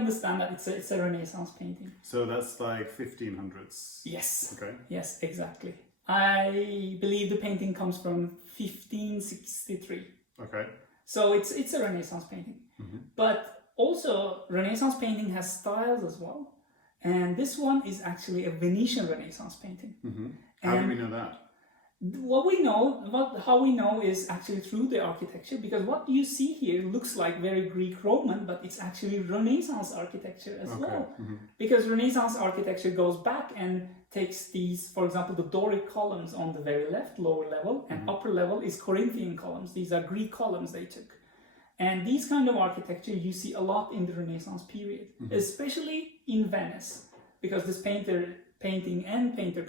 understand that it's a Renaissance painting. So that's like 1500s. Yes. Okay. Yes, exactly. I believe the painting comes from 1563. Okay. So it's a Renaissance painting. But also Renaissance painting has styles as well. And this one is actually a Venetian Renaissance painting. How do we know that? How we know is actually through the architecture, because what you see here looks like very Greek Roman, but it's actually Renaissance architecture as well. Because Renaissance architecture goes back and takes these, for example, the Doric columns on the very left, lower level, and upper level is Corinthian columns. These are Greek columns they took. And these kind of architecture you see a lot in the Renaissance period, especially in Venice, because this painter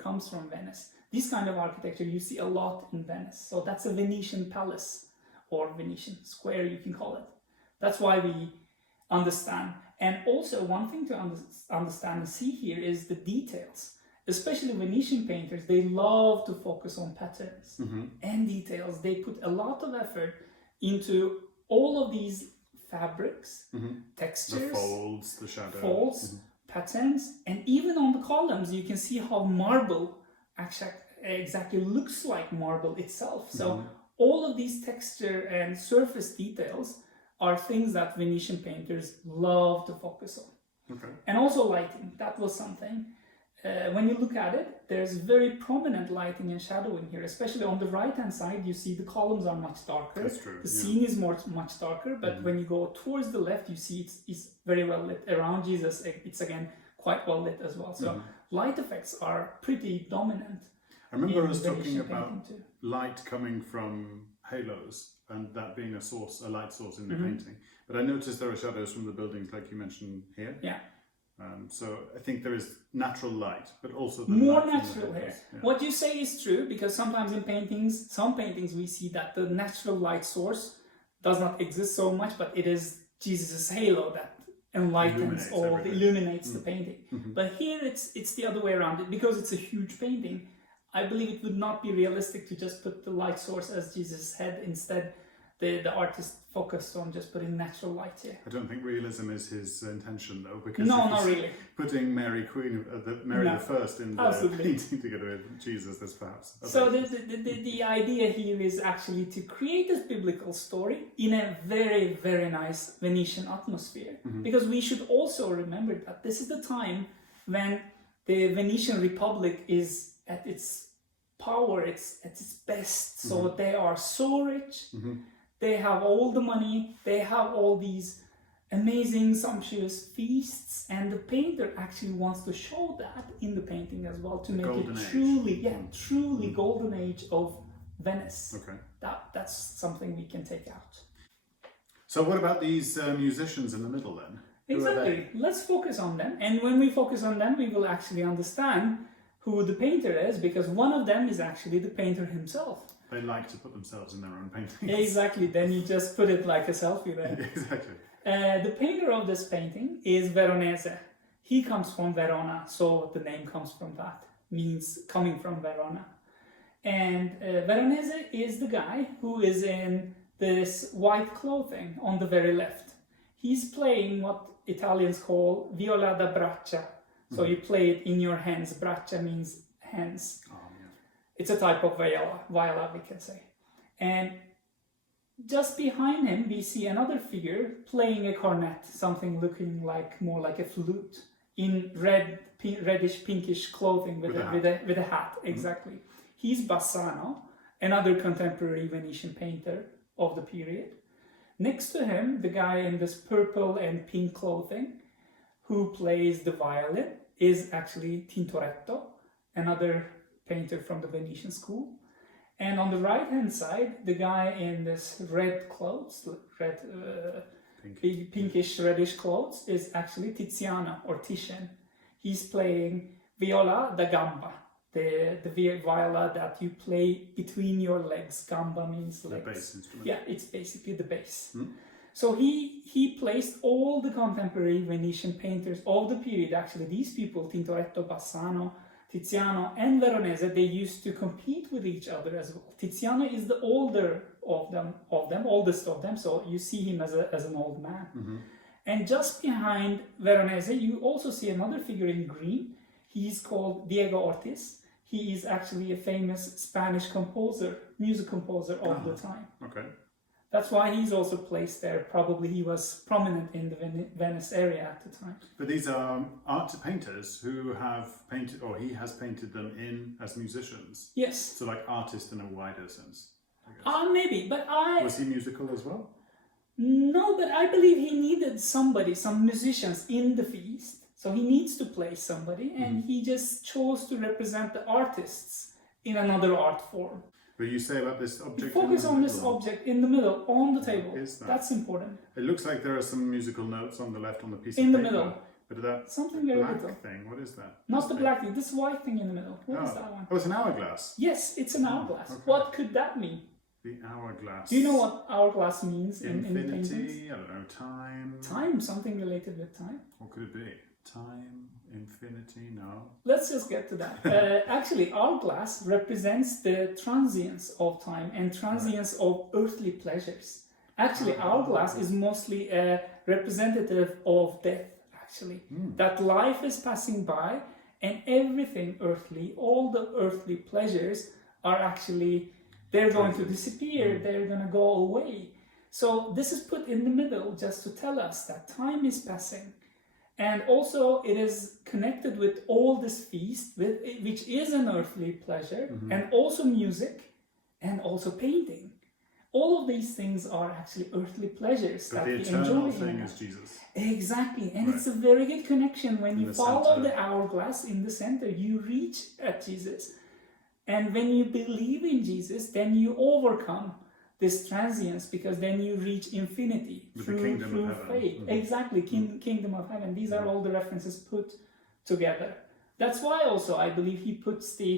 comes from Venice. This kind of architecture you see a lot in Venice. So that's a Venetian palace or Venetian square, you can call it. That's why we understand. And also one thing to understand and see here is the details. Especially Venetian painters, they love to focus on patterns and details. They put a lot of effort into all of these fabrics, textures, The folds, the shadow. Patterns, and even on the columns you can see how marble exactly looks like marble itself. So all of these texture and surface details are things that Venetian painters love to focus on. Okay. And also lighting, that was something. When you look at it, there's very prominent lighting and shadowing here, especially on the right hand side. You see the columns are much darker. That's true. The scene is much darker, but when you go towards the left, you see it's very well lit. Around Jesus, it's again quite well lit as well. So light effects are pretty dominant. I remember us Venetian talking about painting too. light coming from halos and that being a light source in the painting. But I noticed there are shadows from the buildings, like you mentioned here. Yeah. So I think there is natural light, but also the More light from the natural here. halos. Yeah. What you say is true, because sometimes in paintings, some paintings we see that the natural light source does not exist so much, but it is Jesus' halo that enlightens illuminates the painting. But here it's the other way around. Because it's a huge painting, I believe it would not be realistic to just put the light source as Jesus' head. Instead, the artist focused on just putting natural light here. I don't think realism is his intention, though, because not really. Putting Mary Queen, Mary the First in the painting together with Jesus, that's perhaps. So the idea here is actually to create this biblical story in a very, very nice Venetian atmosphere. Because we should also remember that this is the time when the Venetian Republic is at its power, it's at its best. So they are so rich. They have all the money, they have all these amazing, sumptuous feasts, and the painter actually wants to show that in the painting as well, to make it truly golden age of Venice. Okay. That's something we can take out. So what about these musicians in the middle then? Exactly. Let's focus on them, and when we focus on them, we will actually understand who the painter is, because one of them is actually the painter himself. They like to put themselves in their own paintings. Exactly, then you just put it like a selfie there. Exactly. The painter of this painting is Veronese. He comes from Verona, so the name comes from that, means coming from Verona. And Veronese is the guy who is in this white clothing on the very left. He's playing what Italians call viola da braccia. So you play it in your hands. Braccia means hands. It's a type of viola, we can say. And just behind him, we see another figure playing a cornet, something looking more like a flute, in reddish pinkish clothing with a hat. Exactly. He's Bassano, another contemporary Venetian painter of the period. Next to him, the guy in this purple and pink clothing, who plays the violin, is actually Tintoretto, another painter from the Venetian school. And on the right hand side, the guy in this red clothes, pinkish reddish clothes, is actually Tiziano or Titian. He's playing viola da gamba, the viola that you play between your legs. Gamba means legs. The bass instrument. Yeah, it's basically the bass. So he placed all the contemporary Venetian painters of the period. Actually, these people, Tintoretto, Bassano, Tiziano and Veronese, they used to compete with each other as well. Tiziano is the older of them, oldest of them, so you see him as an old man. And just behind Veronese, you also see another figure in green. He's called Diego Ortiz. He is actually a famous Spanish composer, music composer of the time. Okay. That's why he's also placed there. Probably he was prominent in the Venice area at the time. But these are art painters who have painted, or he has painted them in as musicians. Yes. So like artist in a wider sense. I guess. Maybe, but Was he musical as well? No, but I believe he needed somebody, some musicians in the feast. So he needs to play somebody, and he just chose to represent the artists in another art form. But you say about this object. Focus in the on this middle. object in the middle, on the table. Is that? That's important. It looks like there are some musical notes on the left on the piece In of the paper. middle. But that Something very black little. thing, what is that? Not the black thing, this white thing in the middle. What is that one? Oh, it's an hourglass. Yes, it's an hourglass. okay. What could that mean? The hourglass. Do you know what hourglass means in paintings? Infinity, I don't know, time. Time, something related with time. What could it be? Time, infinity, no. Let's just get to that. Actually, hourglass represents the transience of time and transience of earthly pleasures. Actually, hourglass is mostly a representative of death, actually. That life is passing by and everything earthly, all the earthly pleasures are actually, they're going to disappear, they're going to go away. So this is put in the middle just to tell us that time is passing. And also it is connected with all this feast, which is an earthly pleasure, and also music, and also painting. All of these things are actually earthly pleasures But that the we eternal enjoy. thing is Jesus. Exactly, and Right. it's a very good connection. When In you the follow center. the hourglass in the center, you reach at Jesus. And when you believe in Jesus, then you overcome this transience, because then you reach infinity With the through kingdom of heaven. faith. Exactly, kingdom of heaven. These are all the references put together. That's why also I believe he puts the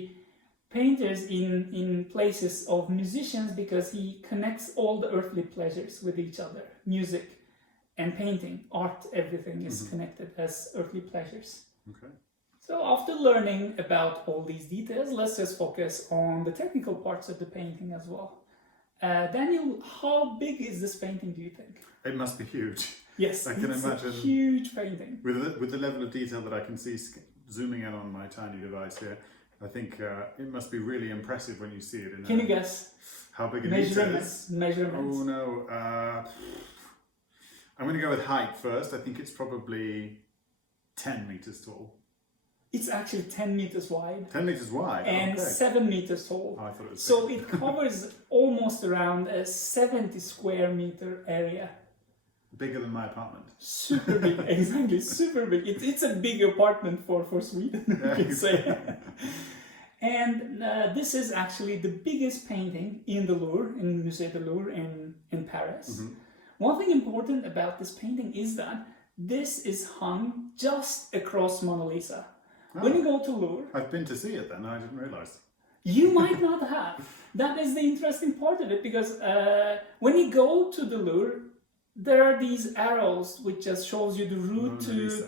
painters in places of musicians, because he connects all the earthly pleasures with each other. Music and painting, art, everything is connected as earthly pleasures. Okay. So after learning about all these details, let's just focus on the technical parts of the painting as well. Daniel, how big is this painting, do you think? It must be huge. Yes, I can it's imagine. a huge painting. With the level of detail that I can see zooming in on my tiny device here, I think it must be really impressive when you see it. Can you guess? how big it is? Measurements. Oh no. I'm going to go with height first. I think it's probably 10 meters tall. It's actually 10 meters wide 10 meters wide. and okay. 7 meters tall. Oh, I thought it was So bigger. it covers almost around a 70 square meter area. Bigger than my apartment. Super big, exactly, super big. It's a big apartment for Sweden, you could say. And this is actually the biggest painting in the Louvre, in Musée du Louvre in Paris. One thing important about this painting is that this is hung just across Mona Lisa. When you go to Louvre, I've been to see it then, I didn't realise. you might not have. That is the interesting part of it, because when you go to the Louvre, there are these arrows which just shows you the route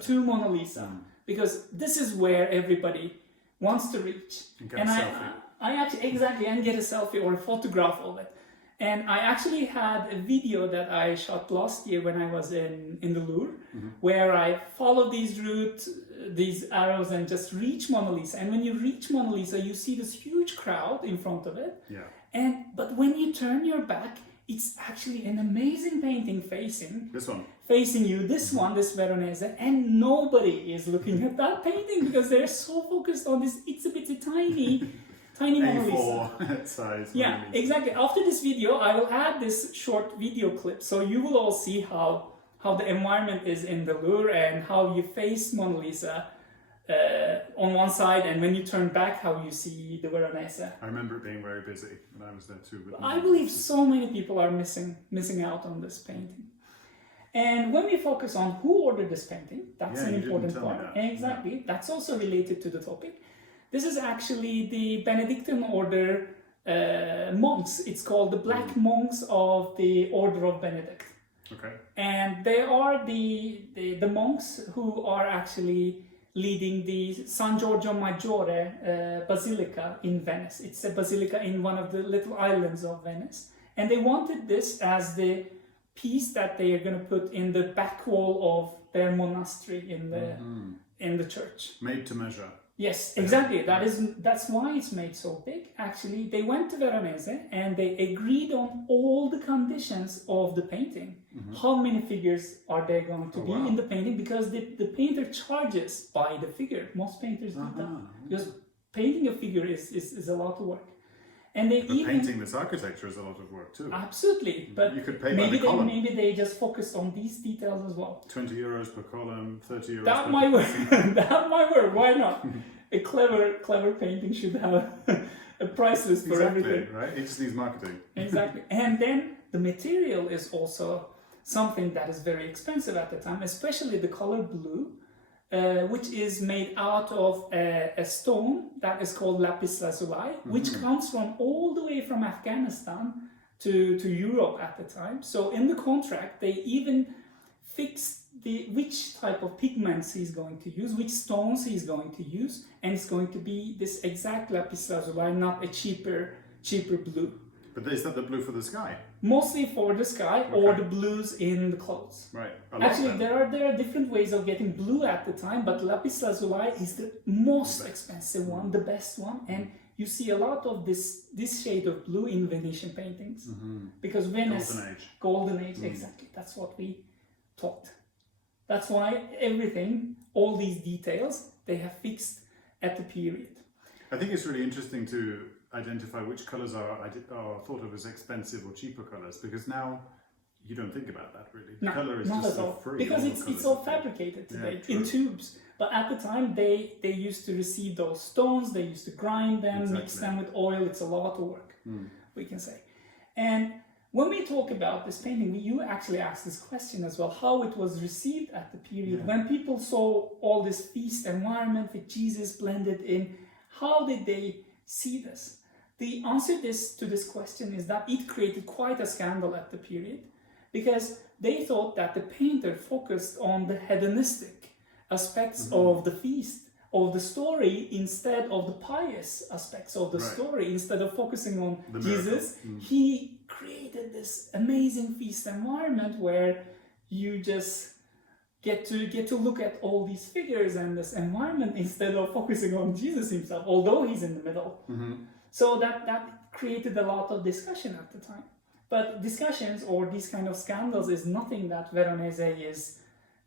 to Mona Lisa, because this is where everybody wants to reach. And get a selfie. I actually, exactly, and get a selfie or a photograph of it. And I actually had a video that I shot last year when I was in the Louvre, where I followed these routes, these arrows, and just reach Mona Lisa. And when you reach Mona Lisa, you see this huge crowd in front of it. Yeah. But when you turn your back, it's actually an amazing painting This one. facing you, this one, this Veronese, and nobody is looking at that painting because they're so focused on this itsy bitsy tiny Mona Lisa. A4 size. Yeah, Mona Lisa. exactly. After this video, I will add this short video clip, so you will all see how the environment is in the Louvre and how you face Mona Lisa on one side, and when you turn back, how you see the Veronese. I remember it being very busy when I was there too. But I believe so many people are missing out on this painting. And when we focus on who ordered this painting, that's Yeah, an you didn't important tell me part. that. Exactly. That's also related to the topic. This is actually the Benedictine order monks. It's called the Black Monks of the Order of Benedict. Okay. And they are the monks who are actually leading the San Giorgio Maggiore Basilica in Venice. It's a basilica in one of the little islands of Venice. And they wanted this as the piece that they are going to put in the back wall of their monastery in the church. Made to measure. Yes, exactly. That's why it's made so big. Actually, they went to Veronese and they agreed on all the conditions of the painting. How many figures are there going to be in the painting? Because the painter charges by the figure. Most painters do that. Because painting a figure is a lot of work. And they painting this architecture is a lot of work too. Absolutely, but you could pay by the column. Maybe they just focused on these details as well. 20 euros per column, 30 euros. That might work. That might work. Why not? A clever painting should have a price list for everything. Right? It just needs marketing. Exactly. And then the material is also something that is very expensive at the time, especially the color blue, which is made out of a stone that is called lapis lazuli, which comes from all the way from Afghanistan to Europe at the time. So in the contract, they even fixed which type of pigments he's going to use, which stones he's going to use, and it's going to be this exact lapis lazuli, not a cheaper blue. But is that the blue for the sky? Mostly for the sky or the blues in the clothes. Right. Actually, there are different ways of getting blue at the time, but lapis lazuli is the most expensive one, the best one, and you see a lot of this shade of blue in Venetian paintings because Venice, Golden Age, exactly. That's what we taught. That's why everything, all these details, they have fixed at the period. I think it's really interesting to identify which colours are thought of as expensive or cheaper colours, because now you don't think about that really. The colour is just so free. Because it's all fabricated today in tubes. But at the time they used to receive those stones, they used to grind them, mix them with oil. It's a lot of work, we can say. And when we talk about this painting, you actually asked this question as well, how it was received at the period. When people saw all this feast environment with Jesus blended in, how did they see this? The answer to this question is that it created quite a scandal at the period, because they thought that the painter focused on the hedonistic aspects of the feast, of the story, instead of the pious aspects of the story. Instead of focusing on Jesus, he created this amazing feast environment where you just get to look at all these figures and this environment instead of focusing on Jesus himself, although he's in the middle. So that created a lot of discussion at the time. But discussions or these kind of scandals is nothing that Veronese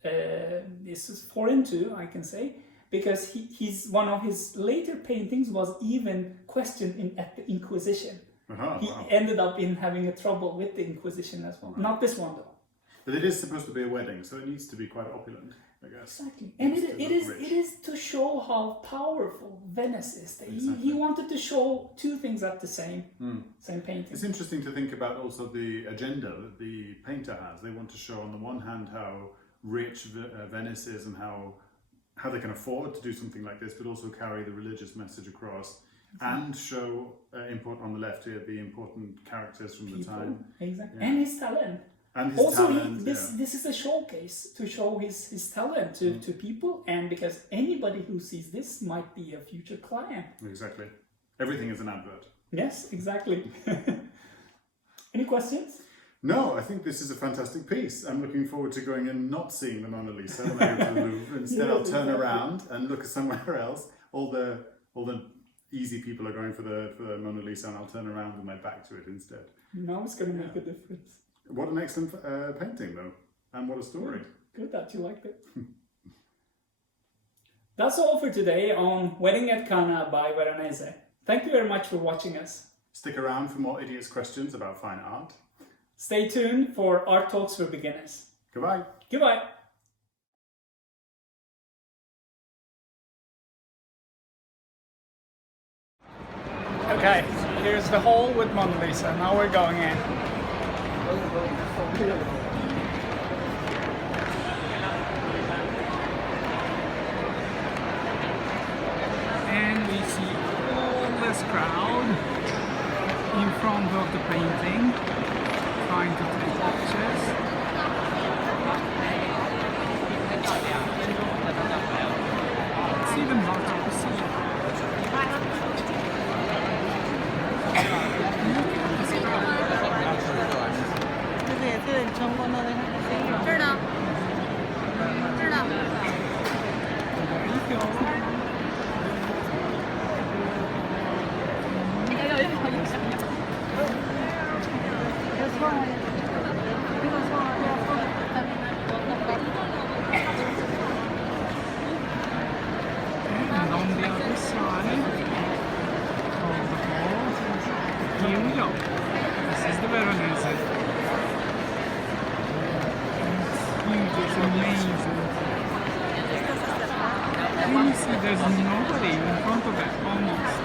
is foreign to, I can say, because he's one of his later paintings was even questioned at the Inquisition. He ended up in having a trouble with the Inquisition as well. Not this one though. But it is supposed to be a wedding, so it needs to be quite opulent, I guess. Exactly. And it is to show how powerful Venice is. He wanted to show two things at the same painting. It's interesting to think about also the agenda that the painter has. They want to show on the one hand how rich Venice is and how they can afford to do something like this, but also carry the religious message across. And show on the left here the important characters from the time. Exactly. And his talent. This is a showcase to show his talent to people, and because anybody who sees this might be a future client. Exactly. Everything is an advert. Yes, exactly. Any questions? No, I think this is a fantastic piece. I'm looking forward to going and not seeing the Mona Lisa when I go to the Louvre. Instead, I'll turn around and look somewhere else. All the easy people are going for the Mona Lisa, and I'll turn around with my back to it instead. Now it's going to make a difference. What an excellent painting, though, and what a story. Good that you liked it. That's all for today on Wedding at Cana by Veronese. Thank you very much for watching us. Stick around for more idiots' questions about fine art. Stay tuned for Art Talks for Beginners. Goodbye. Goodbye. Okay, here's the hall with Mona Lisa. Now we're going in. And we see all this crowd in front of the painting, trying to take pictures. It's even harder to see. ขึ้นชมกันเลย这儿呢这儿呢 And on the other side of the hall, here we go. This is the Veronese. It's huge, it's amazing. Can you see there's nobody in front of it, almost.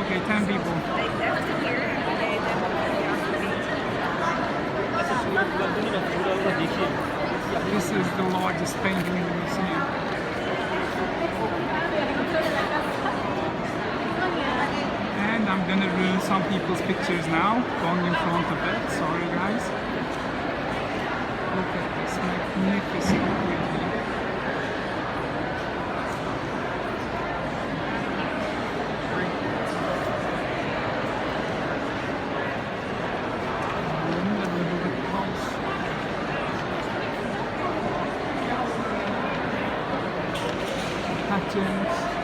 Okay, 10 people. This is the largest painting in the museum. And I'm gonna ruin some people's pictures now, going in front of it. Sorry guys. Look at this magnificent building. Patterns.